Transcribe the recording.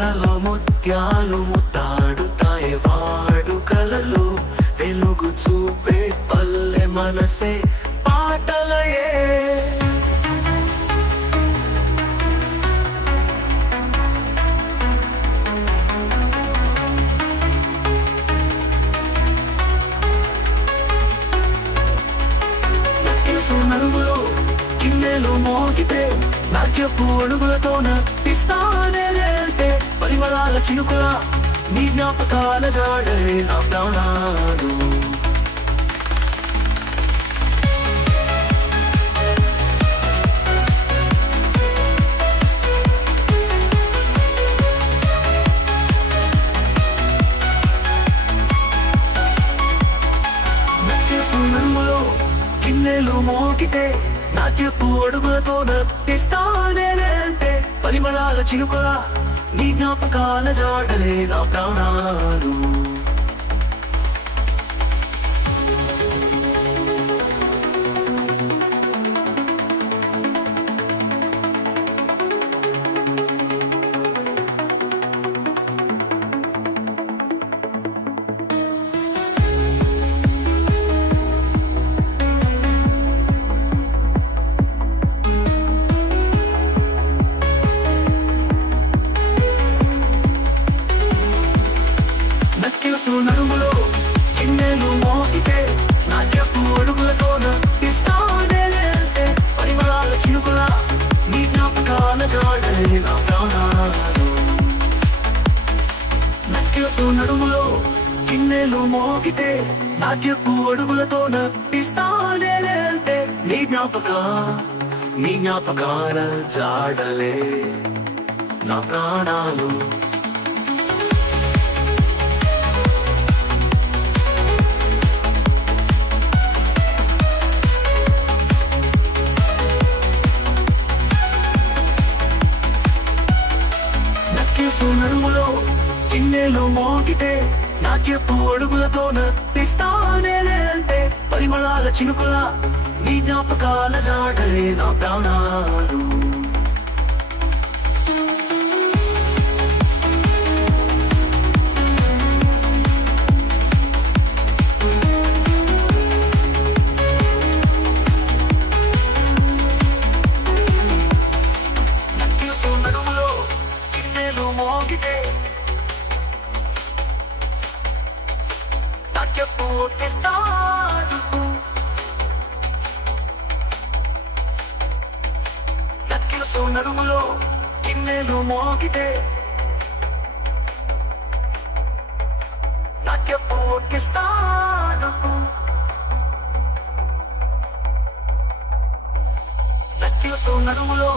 కళ్ళలో ముత్యాలు ముత్తాడుతాయి వాడు కలలు వెలుగు చూపే పల్లె మనసే పాటలయే నడుములో కిన్నెలు మోగితే నాట్యపు అడుగులతోన తీస్తానే పరిమళాల చినుకుల నీ జ్ఞాపకాల జాడే నా ప్రాణాలు కిన్నెలు మోగితే నాట్యపు అడుగులతో నటిస్తానే పరిమళాల చినుకుల నీ జ్ఞాపకాల జాడలే నా ప్రాణాలు నడుములో కిన్నెలు మోగితే నాట్యపు అడుగులతో నటిస్తానే పరిమళాల చినుకుల నీ జ్ఞాపకాల జాడలే నా ప్రాణాలు నడుములో కిన్నెలు మోగితే నాట్యపు అడుగులతో నటిస్తానే నీ జ్ఞాపకాల జాడలే నా ప్రాణాలు నడుములో కిన్నెలు మోగితే నాట్యపు అడుగులతో నటిస్తానే పరిమళాల చినుకుల నీ జ్ఞాపకాల జాడలే నా ప్రాణాలు మోగితే నాట్యపు తెస్తాడు నక్కిలసు నడుములో కిన్నెలు మోగితే నాట్యపు తెస్తాడు నక్కిలసు నడుములో